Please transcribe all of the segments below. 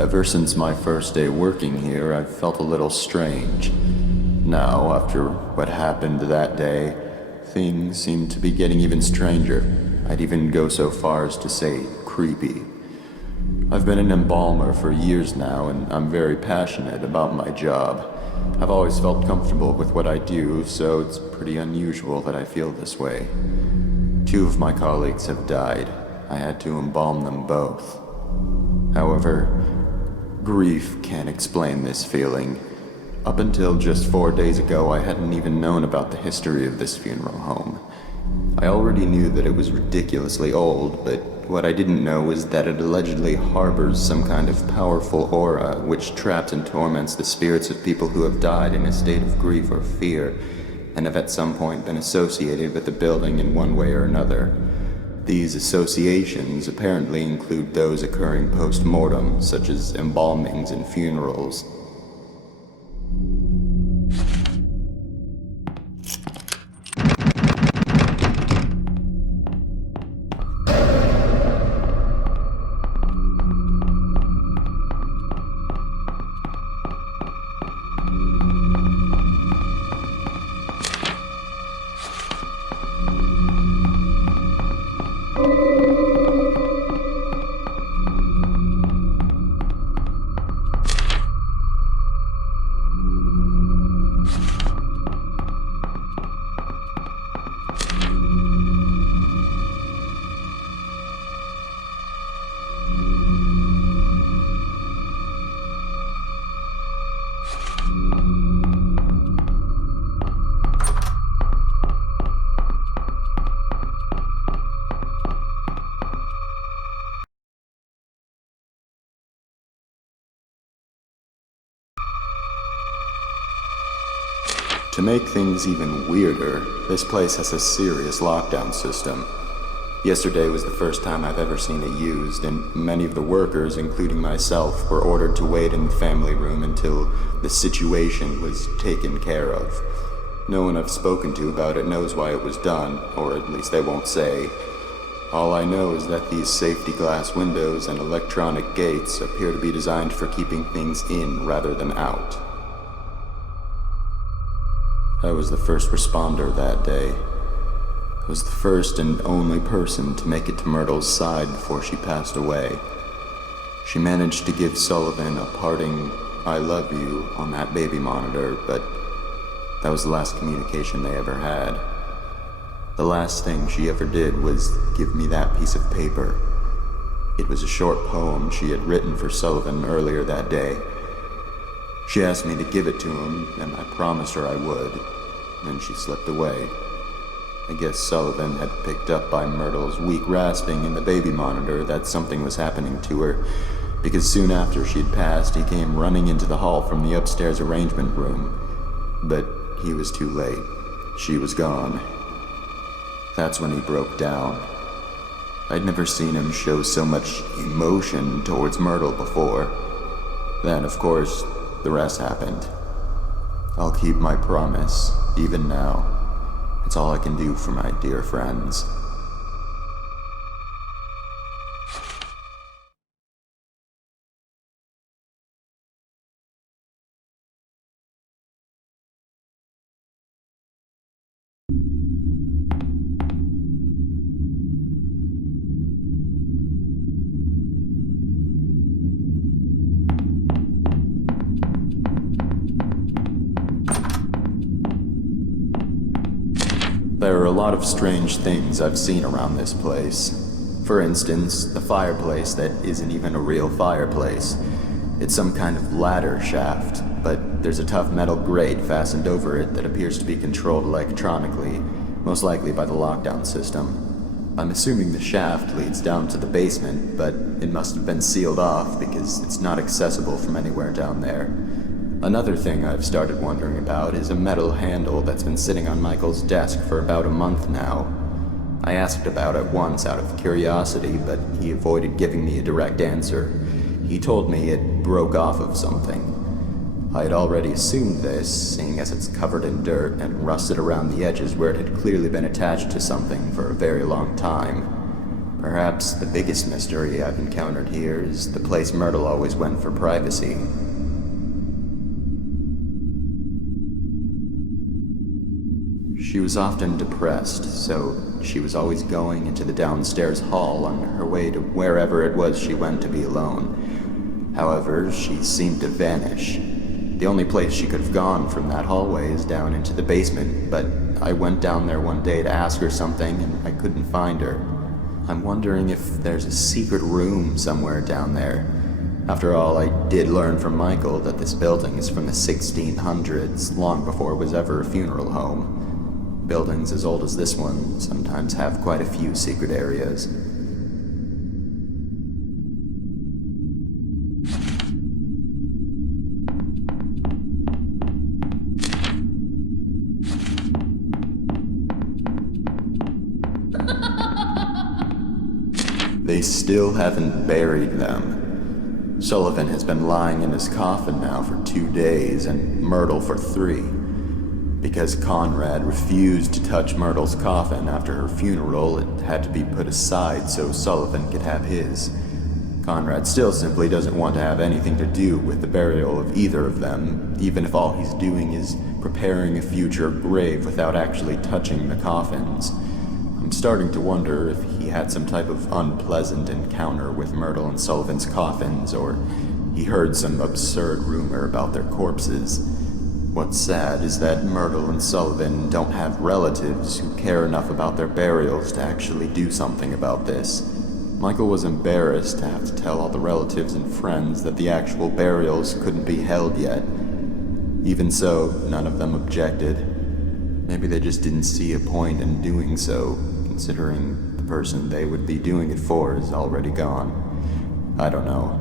Ever since my first day working here, I've felt a little strange. Now, after what happened that day, things seem to be getting even stranger. I'd even go so far as to say creepy. I've been an embalmer for years now, and I'm very passionate about my job. I've always felt comfortable with what I do, so it's pretty unusual that I feel this way. 2 of my colleagues have died. I had to embalm them both. However, grief can't explain this feeling. Up until just 4 days ago, I hadn't even known about the history of this funeral home. I already knew that it was ridiculously old, but what I didn't know was that it allegedly harbors some kind of powerful aura which traps and torments the spirits of people who have died in a state of grief or fear, and have at some point been associated with the building in one way or another. These associations apparently include those occurring post-mortem, such as embalmings and funerals. To make things even weirder, this place has a serious lockdown system. Yesterday was the first time I've ever seen it used, and many of the workers, including myself, were ordered to wait in the family room until the situation was taken care of. No one I've spoken to about it knows why it was done, or at least they won't say. All I know is that these safety glass windows and electronic gates appear to be designed for keeping things in rather than out. I was the first responder that day. I was the first and only person to make it to Myrtle's side before she passed away. She managed to give Sullivan a parting "I love you" on that baby monitor, but that was the last communication they ever had. The last thing she ever did was give me that piece of paper. It was a short poem she had written for Sullivan earlier that day. She asked me to give it to him, and I promised her I would. Then she slipped away. I guess Sullivan had picked up by Myrtle's weak rasping in the baby monitor that something was happening to her, because soon after she'd passed, he came running into the hall from the upstairs arrangement room. But he was too late. She was gone. That's when he broke down. I'd never seen him show so much emotion towards Myrtle before. Then, of course, the rest happened. I'll keep my promise, even now. It's all I can do for my dear friends. There are a lot of strange things I've seen around this place. For instance, the fireplace that isn't even a real fireplace. It's some kind of ladder shaft, but there's a tough metal grate fastened over it that appears to be controlled electronically, most likely by the lockdown system. I'm assuming the shaft leads down to the basement, but it must have been sealed off because it's not accessible from anywhere down there. Another thing I've started wondering about is a metal handle that's been sitting on Michael's desk for about a month now. I asked about it once out of curiosity, but he avoided giving me a direct answer. He told me it broke off of something. I had already assumed this, seeing as it's covered in dirt and rusted around the edges where it had clearly been attached to something for a very long time. Perhaps the biggest mystery I've encountered here is the place Myrtle always went for privacy. She was often depressed, so she was always going into the downstairs hall on her way to wherever it was she went to be alone. However, she seemed to vanish. The only place she could have gone from that hallway is down into the basement, but I went down there one day to ask her something and I couldn't find her. I'm wondering if there's a secret room somewhere down there. After all, I did learn from Michael that this building is from the 1600s, long before it was ever a funeral home. Buildings as old as this one sometimes have quite a few secret areas. They still haven't buried them. Sullivan has been lying in his coffin now for 2 days, and Myrtle for 3. Because Conrad refused to touch Myrtle's coffin after her funeral, it had to be put aside so Sullivan could have his. Conrad still simply doesn't want to have anything to do with the burial of either of them, even if all he's doing is preparing a future grave without actually touching the coffins. I'm starting to wonder if he had some type of unpleasant encounter with Myrtle and Sullivan's coffins, or he heard some absurd rumor about their corpses. What's sad is that Myrtle and Sullivan don't have relatives who care enough about their burials to actually do something about this. Michael was embarrassed to have to tell all the relatives and friends that the actual burials couldn't be held yet. Even so, none of them objected. Maybe they just didn't see a point in doing so, considering the person they would be doing it for is already gone. I don't know.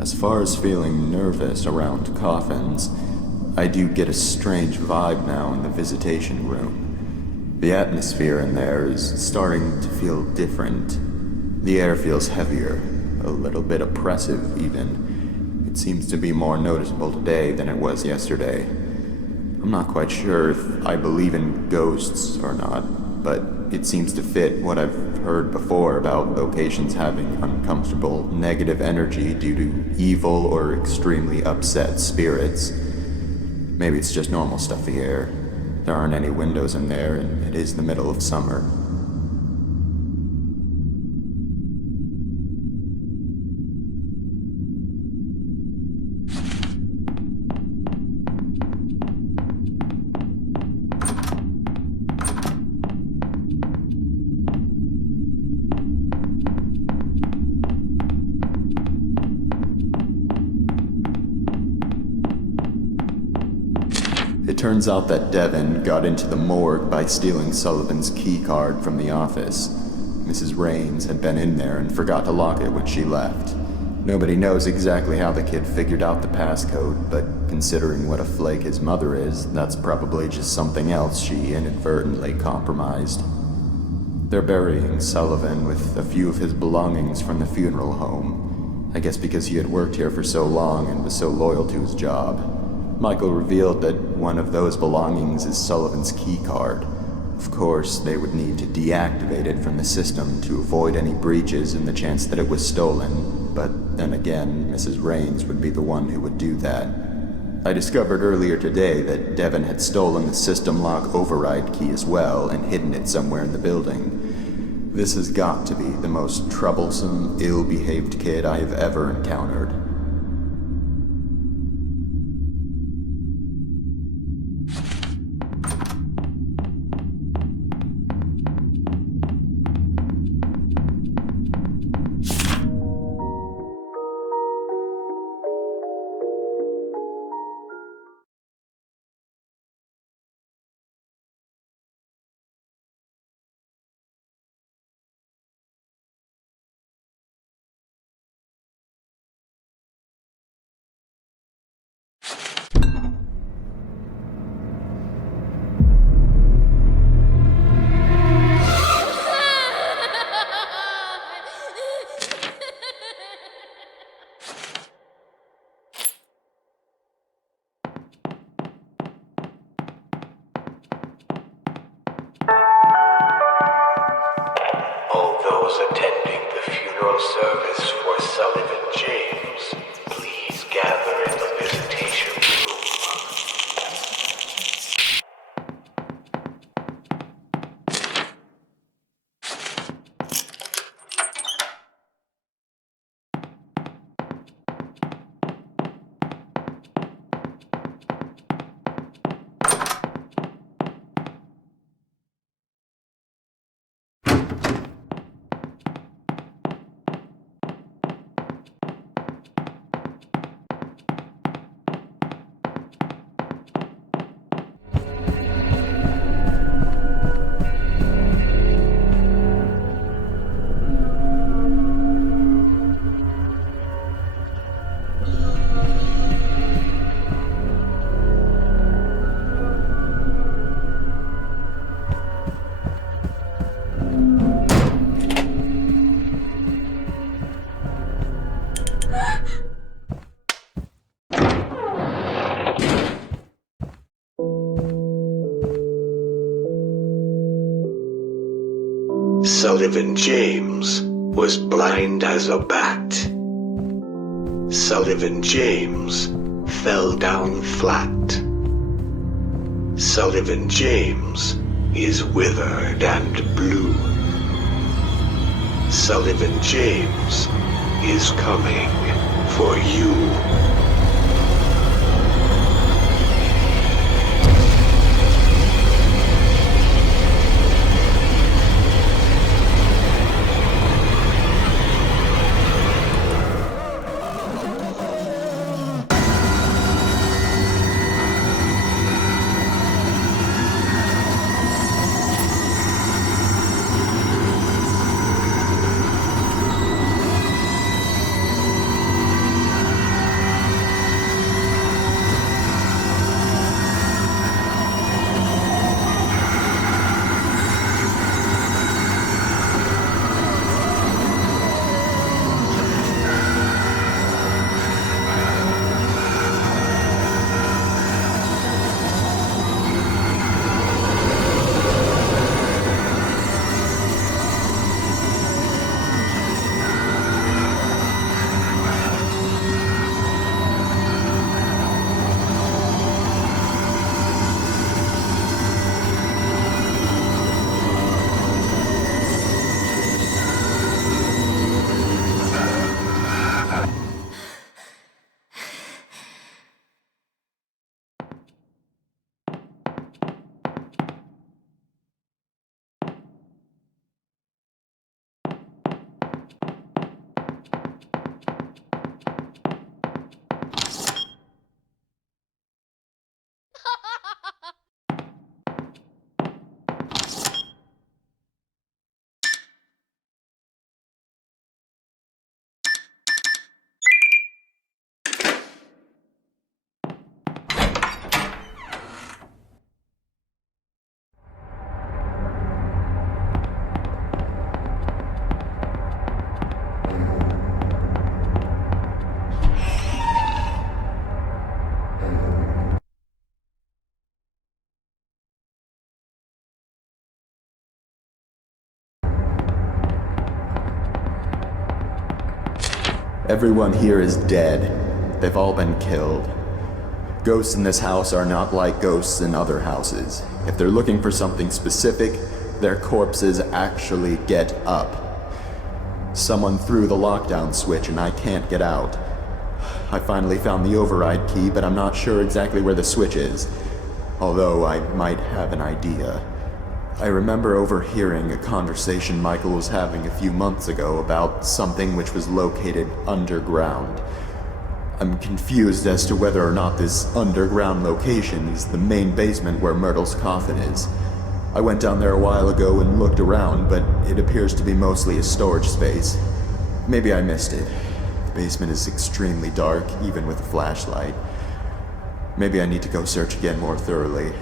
As far as feeling nervous around coffins, I do get a strange vibe now in the visitation room. The atmosphere in there is starting to feel different. The air feels heavier, a little bit oppressive even. It seems to be more noticeable today than it was yesterday. I'm not quite sure if I believe in ghosts or not, but it seems to fit what I've heard before about locations having uncomfortable negative energy due to evil or extremely upset spirits. Maybe it's just normal stuffy air. There aren't any windows in there, and it is the middle of summer. It turns out that Devin got into the morgue by stealing Sullivan's key card from the office. Mrs. Raines had been in there and forgot to lock it when she left. Nobody knows exactly how the kid figured out the passcode, but considering what a flake his mother is, that's probably just something else she inadvertently compromised. They're burying Sullivan with a few of his belongings from the funeral home. I guess because he had worked here for so long and was so loyal to his job. Michael revealed that one of those belongings is Sullivan's key card. Of course, they would need to deactivate it from the system to avoid any breaches in the chance that it was stolen, but then again, Mrs. Raines would be the one who would do that. I discovered earlier today that Devin had stolen the system lock override key as well and hidden it somewhere in the building. This has got to be the most troublesome, ill-behaved kid I have ever encountered. service for Sullivan James, please gather in the visitation room. Sullivan James was blind as a bat. Sullivan James fell down flat. Sullivan James is withered and blue. Sullivan James is coming for you. Everyone here is dead. They've all been killed. Ghosts in this house are not like ghosts in other houses. If they're looking for something specific, their corpses actually get up. Someone threw the lockdown switch and I can't get out. I finally found the override key, but I'm not sure exactly where the switch is. Although I might have an idea. I remember overhearing a conversation Michael was having a few months ago about something which was located underground. I'm confused as to whether or not this underground location is the main basement where Myrtle's coffin is. I went down there a while ago and looked around, but it appears to be mostly a storage space. Maybe I missed it. The basement is extremely dark, even with a flashlight. Maybe I need to go search again more thoroughly.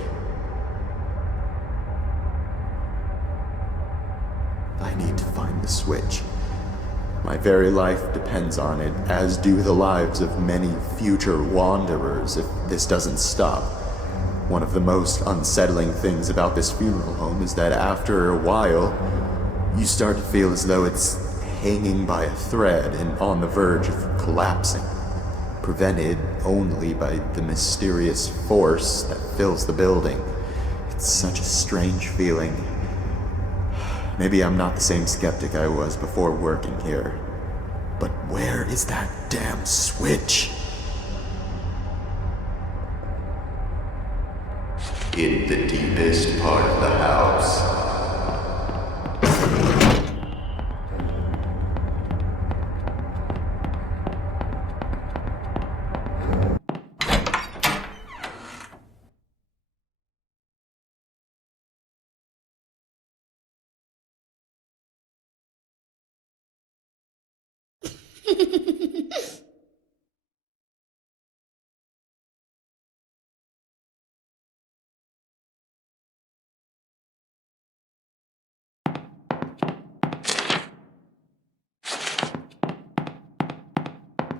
I need to find the switch. My very life depends on it, as do the lives of many future wanderers if this doesn't stop. One of the most unsettling things about this funeral home is that after a while, you start to feel as though it's hanging by a thread and on the verge of collapsing, prevented only by the mysterious force that fills the building. It's such a strange feeling. Maybe I'm not the same skeptic I was before working here. But where is that damn switch? In the deepest part of the house.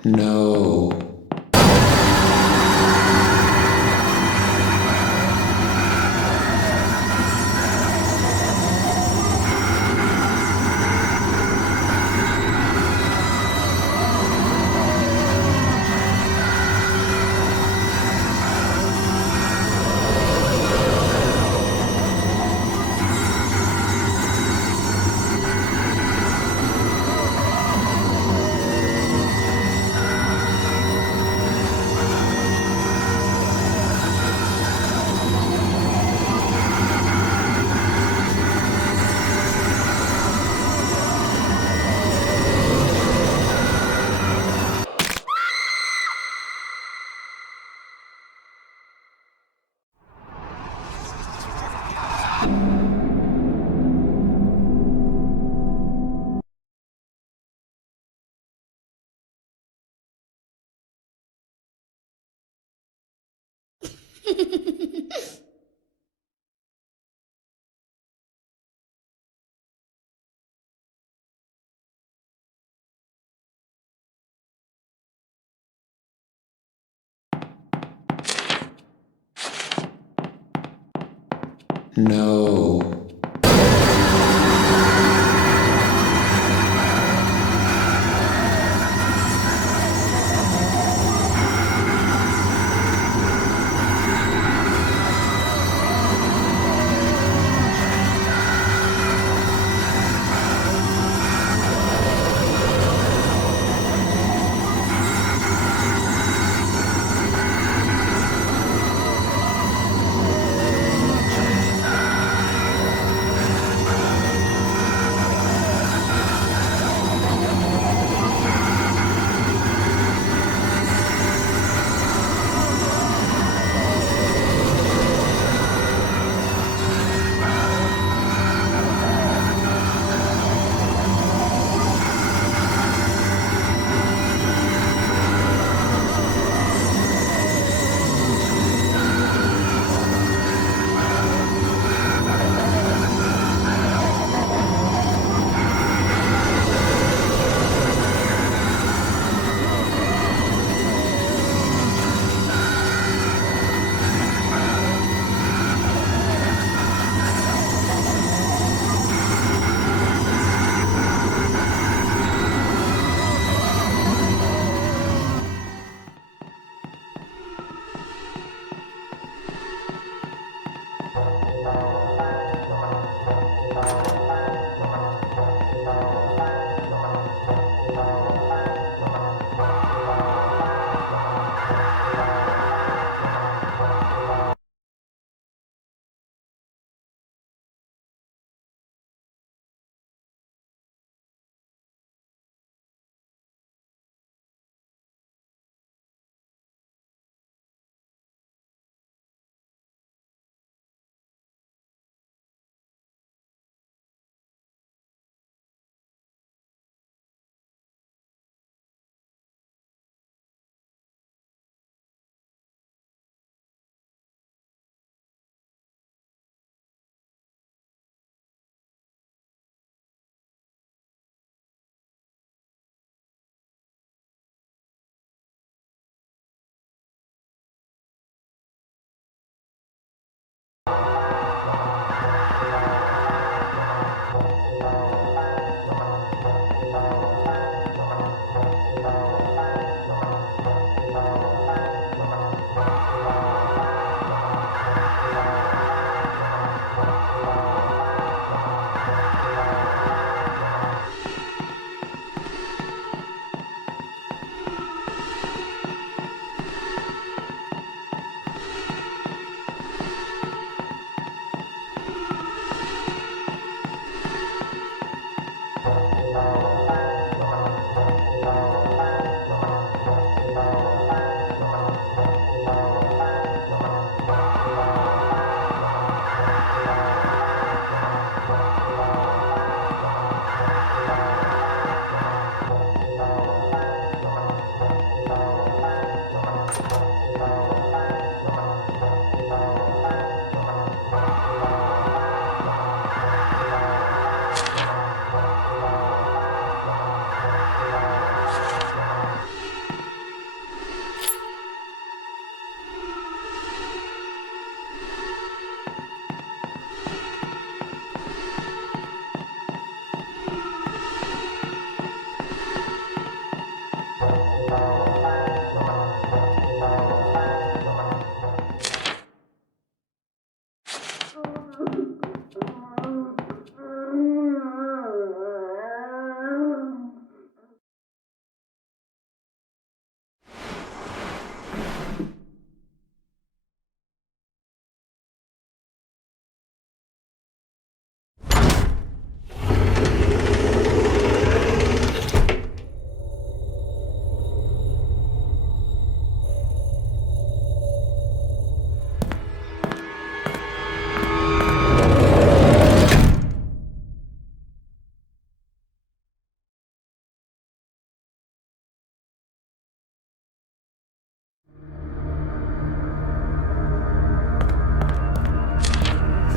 No. No.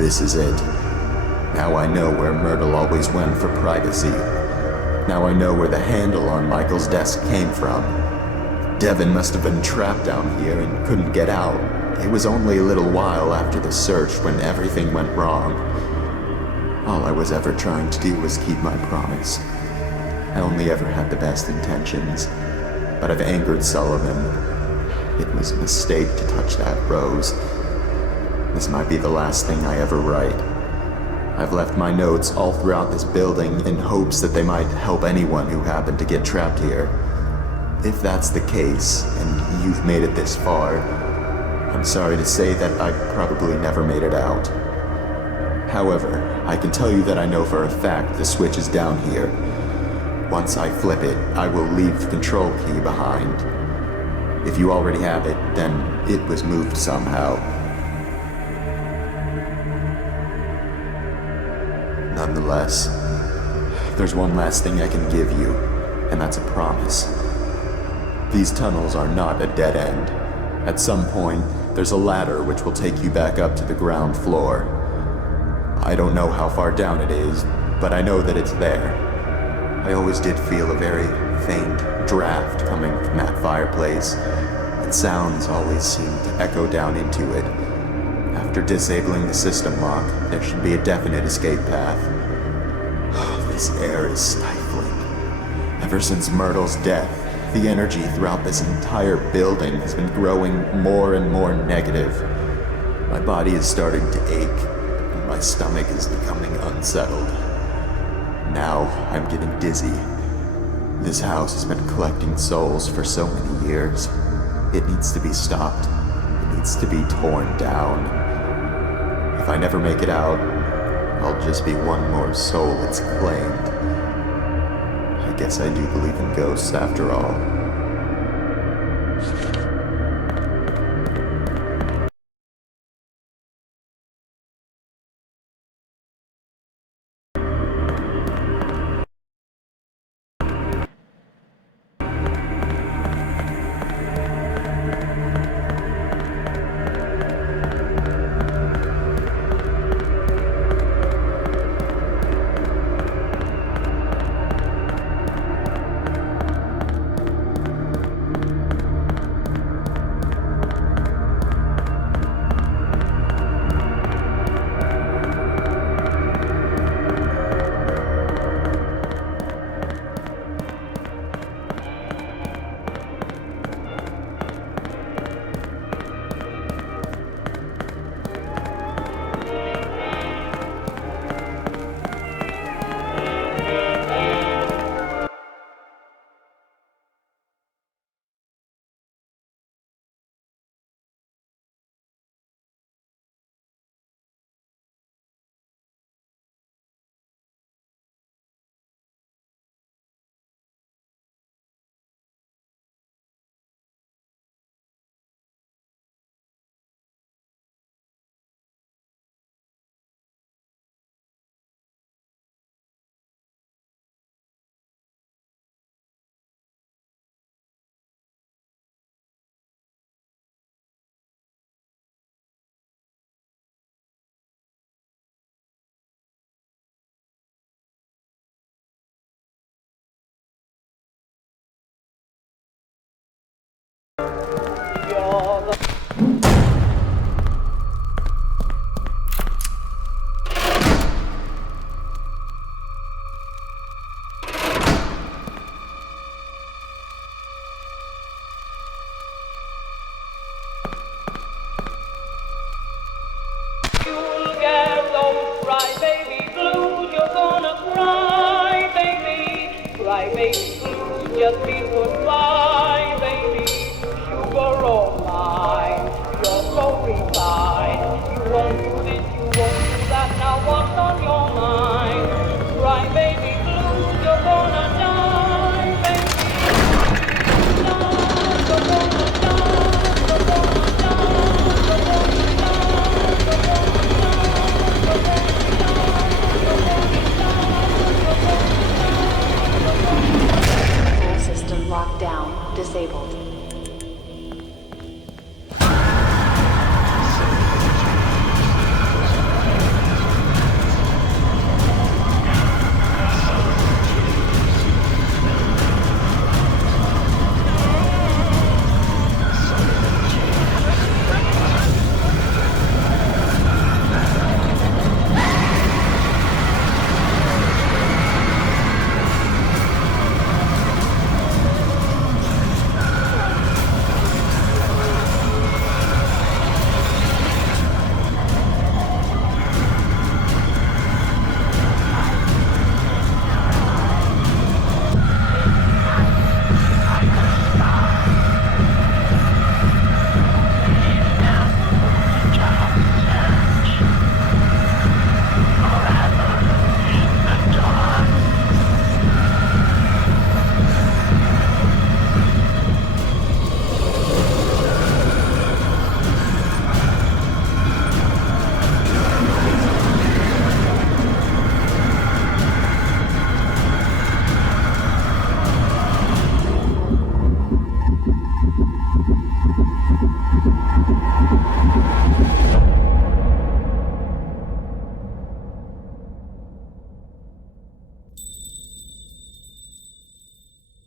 This is it. Now I know where Myrtle always went for privacy. Now I know where the handle on Michael's desk came from. Devin must have been trapped down here and couldn't get out. It was only a little while after the search when everything went wrong. All I was ever trying to do was keep my promise. I only ever had the best intentions, but I've angered Sullivan. It was a mistake to touch that rose. This might be the last thing I ever write. I've left my notes all throughout this building in hopes that they might help anyone who happened to get trapped here. If that's the case, and you've made it this far, I'm sorry to say that I probably never made it out. However, I can tell you that I know for a fact the switch is down here. Once I flip it, I will leave the control key behind. If you already have it, then it was moved somehow. Nonetheless, there's one last thing I can give you, and that's a promise. These tunnels are not a dead end. At some point, there's a ladder which will take you back up to the ground floor. I don't know how far down it is, but I know that it's there. I always did feel a very faint draft coming from that fireplace, and sounds always seemed to echo down into it. After disabling the system lock, there should be a definite escape path. This air is stifling. Ever since Myrtle's death, the energy throughout this entire building has been growing more and more negative. My body is starting to ache, and my stomach is becoming unsettled. Now I'm getting dizzy. This house has been collecting souls for so many years. It needs to be stopped. It needs to be torn down. If I never make it out, I'll just be one more soul it's claimed. I guess I do believe in ghosts after all. let me goodbye, baby. Sugar all mine, you're so refined. You won't do this, you won't do that. Now what's on your mind? Cry, baby, blues, you're gonna die, baby. You're gonna die, you're gonna die, you're gonna die, you're gonna die, you're gonna die. Full system lockdown. Disabled.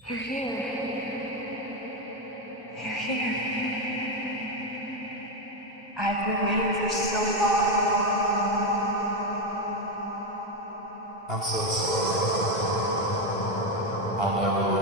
You're here. You're here. I've been waiting for so long. I'm so sorry. I'll never